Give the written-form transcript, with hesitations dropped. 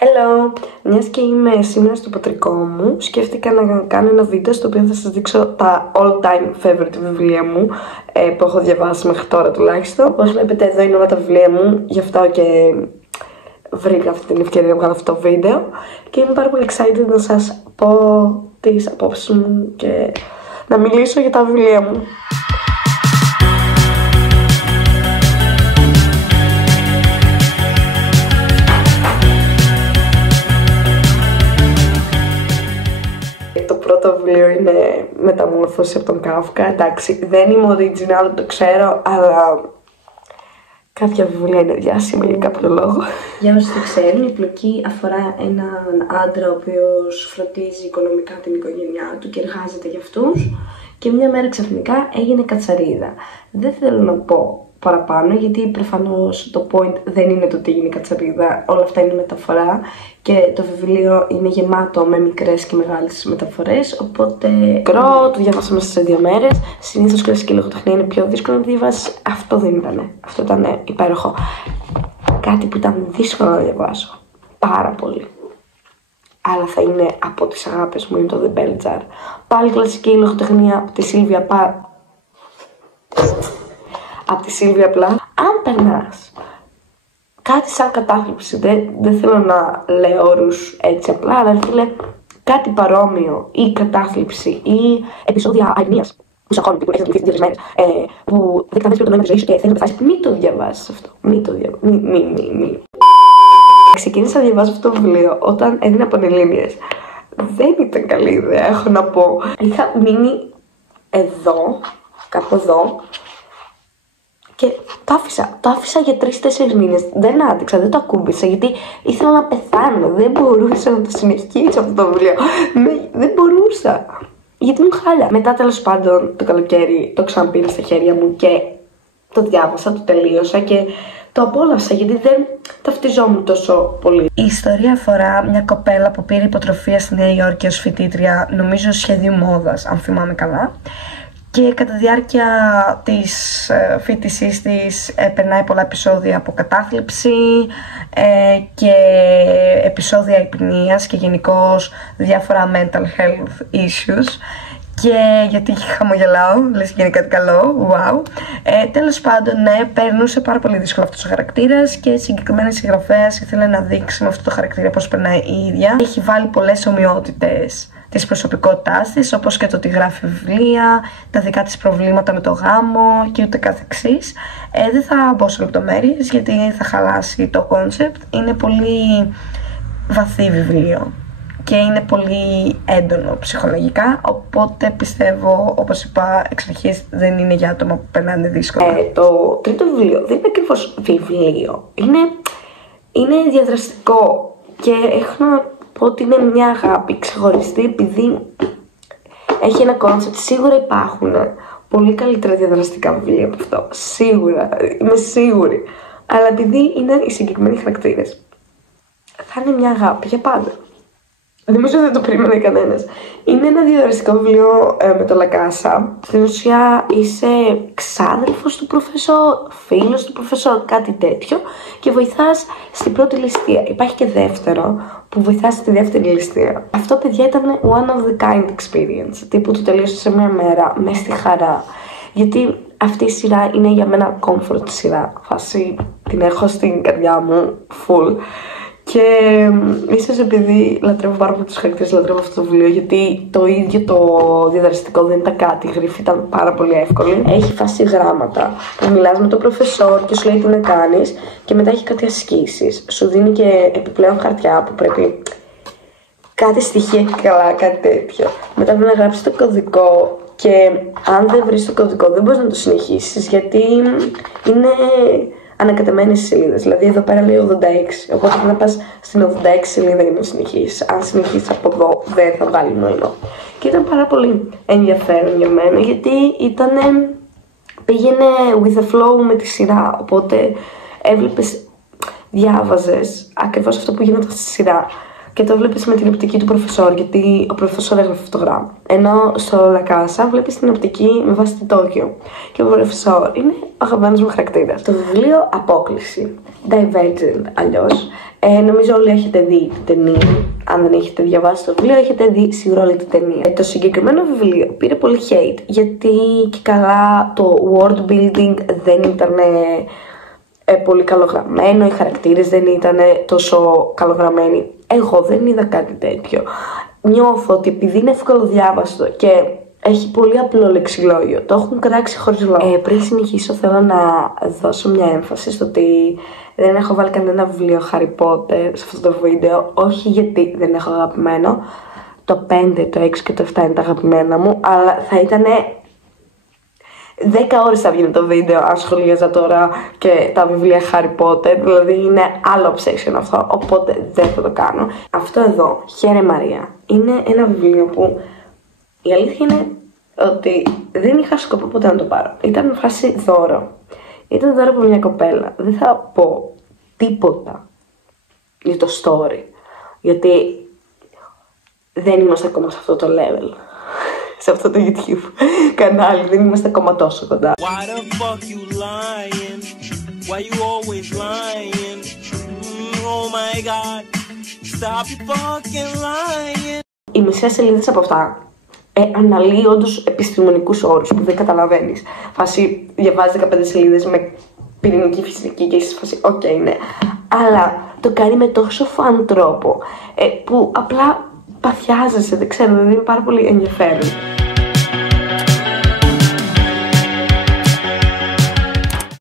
Hello! Μιας και είμαι σήμερα στο πατρικό μου, σκέφτηκα να κάνω ένα βίντεο στο οποίο θα σας δείξω τα all-time favorite βιβλία μου που έχω διαβάσει μέχρι τώρα τουλάχιστον. Όπως βλέπετε εδώ είναι όλα τα βιβλία μου, γι' αυτό και βρήκα αυτή την ευκαιρία να κάνω αυτό το βίντεο και είμαι πάρα πολύ excited να σας πω τις απόψεις μου και να μιλήσω για τα βιβλία μου. Το πρώτο βιβλίο είναι Μεταμόρφωση από τον Κάφκα. Εντάξει, δεν είμαι original, το ξέρω, αλλά κάποια βιβλία είναι διάσημα για κάποιο λόγο. Για όσοι το ξέρουν, η πλοκή αφορά έναν άντρα ο οποίος φροντίζει οικονομικά την οικογένειά του και εργάζεται για αυτούς και μια μέρα ξαφνικά έγινε κατσαρίδα. Δεν θέλω να πω παραπάνω, γιατί προφανώς το point δεν είναι το ότι έγινε κατσαρίδα, όλα αυτά είναι μεταφορά και το βιβλίο είναι γεμάτο με μικρές και μεγάλες μεταφορές, οπότε το διαβάσαμε σε 2 μέρες. Συνήθως κλασική λογοτεχνία είναι πιο δύσκολο να διαβάσεις, αυτό δεν ήτανε, αυτό ήταν υπέροχο. Κάτι που ήταν δύσκολο να διαβάσω, πάρα πολύ, αλλά θα είναι από τις αγάπες μου, είναι το The Bell Jar. Πάλι κλασική λογοτεχνία από τη Σίλβια Πλάθ. Αν περνάς κάτι σαν κατάθλιψη, δεν θέλω να λέω όρους έτσι απλά, αλλά φίλε, κάτι παρόμοιο ή κατάθλιψη ή επεισόδια αγνίας που σε αγχώνουν, που έχεις να διαβάσεις 2-3 μέρες, που δεν καταλαβαίνεις το νόημα της ζωής σου και θέλεις να πεθάσεις, μην το διαβάσεις αυτό. Μην. Ξεκίνησα να διαβάζω αυτό το βιβλίο όταν έδινα πανελλήνιες. Δεν ήταν καλή ιδέα, έχω να πω. Είχα μείνει εδώ, κάπου εδώ, και το άφησα για 3-4 μήνες. Δεν άντεξα, δεν το ακούμπησα, γιατί ήθελα να πεθάνω. Δεν μπορούσα να το συνεχίσω αυτό το βιβλίο. Δεν μπορούσα. Γιατί μου χάλια. Μετά, τέλος πάντων, το καλοκαίρι το ξαναπήρα στα χέρια μου και το διάβασα, το τελείωσα και το απόλαυσα, γιατί δεν ταυτιζόμουν τόσο πολύ. Η ιστορία αφορά μια κοπέλα που πήρε υποτροφία στη Νέα Υόρκη ως φοιτήτρια, νομίζω σχεδίου μόδας, αν θυμάμαι καλά. Και κατά τη διάρκεια της φοιτησής της περνάει πολλά επεισόδια από κατάθλιψη και επεισόδια υπνοίας και γενικώς διάφορα mental health issues. Και γιατί χαμογελάω, λες γίνει κάτι καλό, wow. Τέλος πάντων, ναι, περνούσε πάρα πολύ δύσκολο αυτός ο χαρακτήρας και συγκεκριμένα συγγραφέας ήθελε να δείξει με αυτό το χαρακτήρα πώς περνάει η ίδια. Έχει βάλει πολλές ομοιότητες της προσωπικότητάς της, όπως και το ότι γράφει βιβλία, τα δικά της προβλήματα με το γάμο και ούτε καθεξής. Δεν θα μπω σε λεπτομέρειες γιατί θα χαλάσει το concept. Είναι πολύ βαθύ βιβλίο και είναι πολύ έντονο ψυχολογικά, οπότε πιστεύω, όπως είπα εξ αρχής, δεν είναι για άτομα που περνάνε δύσκολα. Το τρίτο βιβλίο δεν είναι ακριβώς βιβλίο, είναι διαδραστικό και έχω να πω ότι είναι μια αγάπη ξεχωριστή, επειδή έχει ένα κόνσεπτ. Σίγουρα υπάρχουν πολύ καλύτερα διαδραστικά βιβλία από αυτό, σίγουρα, είμαι σίγουρη, αλλά επειδή είναι οι συγκεκριμένοι χαρακτήρες, θα είναι μια αγάπη για πάντα. Νομίζω δεν το περίμενε κανένας. Είναι ένα διαδραστικό βιβλίο με το Λακάσα. Στην ουσία είσαι ξάδελφος του προφεσόρ, φίλος του προφεσόρ, κάτι τέτοιο, και βοηθάς στην πρώτη ληστεία. Υπάρχει και δεύτερο που βοηθάς στη δεύτερη ληστεία. Αυτό, παιδιά, ήταν one of the kind experience. Τύπου το τελείωσα σε μια μέρα, μες στη χαρά. Γιατί αυτή η σειρά είναι για μένα comfort σειρά. Φάση την έχω στην καρδιά μου full. Και ίσως επειδή λατρεύω πάρα πολύ τους χαρακτήρες, λατρεύω αυτό το βιβλίο, γιατί το ίδιο το διαδραστικό δεν ήταν κάτι, η γρήφη ήταν πάρα πολύ εύκολη. Έχει φάση γράμματα που μιλάς με τον προφεσόρ και σου λέει τι να κάνεις, και μετά έχει κάτι ασκήσεις. Σου δίνει και επιπλέον χαρτιά που πρέπει κάτι στοιχεία και καλά, κάτι τέτοιο. Μετά πρέπει να γράψεις το κωδικό και αν δεν βρεις το κωδικό δεν μπορείς να το συνεχίσεις, γιατί είναι ανακατεμένες σελίδες. Δηλαδή εδώ πέρα λέει 86, οπότε πρέπει να πας στην 86 σελίδα για να συνεχίσεις. Αν συνεχίσεις από εδώ δεν θα βάλει νόημα. Και ήταν πάρα πολύ ενδιαφέρον για μένα, γιατί πήγαινε with the flow με τη σειρά, οπότε έβλεπες, διάβαζες ακριβώς αυτό που γινόταν στη σειρά και το βλέπεις με την οπτική του προφεσόρ, γιατί ο προφεσόρ έγραφε αυτό το γράμμα. Ενώ στο La Casa βλέπεις την οπτική με βάση την Τόκιο. Και ο προφεσόρ είναι ο αγαπημένος μου χαρακτήρας. Το βιβλίο Απόκληση, Divergent αλλιώς, νομίζω όλοι έχετε δει την ταινία. Αν δεν έχετε διαβάσει το βιβλίο, έχετε δει σίγουρα όλη την ταινία. Το συγκεκριμένο βιβλίο πήρε πολύ hate, γιατί και καλά το world building δεν ήταν πολύ καλογραμμένο, οι χαρακτήρες δεν ήταν τόσο καλογραμμένοι. Εγώ δεν είδα κάτι τέτοιο. Νιώθω ότι επειδή είναι ευκολοδιάβαστο και έχει πολύ απλό λεξιλόγιο, το έχουν κράξει χωρίς λόγο. Πριν συνεχίσω, θέλω να δώσω μια έμφαση στο ότι δεν έχω βάλει κανένα βιβλίο Harry Potter σε αυτό το βίντεο. Όχι γιατί δεν έχω αγαπημένο. Το 5, το 6 και το 7 είναι τα αγαπημένα μου, αλλά θα ήταν 10 ώρες θα βγει το βίντεο αν σχολίαζα τώρα και τα βιβλία Harry Potter, δηλαδή είναι άλλο obsession αυτό, οπότε δεν θα το κάνω. Αυτό εδώ, Χαίρε Μαρία, είναι ένα βιβλίο που η αλήθεια είναι ότι δεν είχα σκοπό ποτέ να το πάρω. Ήταν φάση δώρο. Ήταν δώρο από μια κοπέλα. Δεν θα πω τίποτα για το story, γιατί δεν είμαστε ακόμα σε αυτό το level. Σε αυτό το YouTube κανάλι, δεν είμαστε ακόμα τόσο κοντά. Οι μισές σελίδες από αυτά αναλύει όντως επιστημονικούς όρους που δεν καταλαβαίνεις. Φάση διαβάζει 15 σελίδες με πυρηνική φυσική και είσαι φάση οκ, ναι. Αλλά το κάνει με τόσο φαν τρόπο που απλά παθιάζεσαι, δεν ξέρω, δηλαδή είναι πάρα πολύ ενδιαφέρον.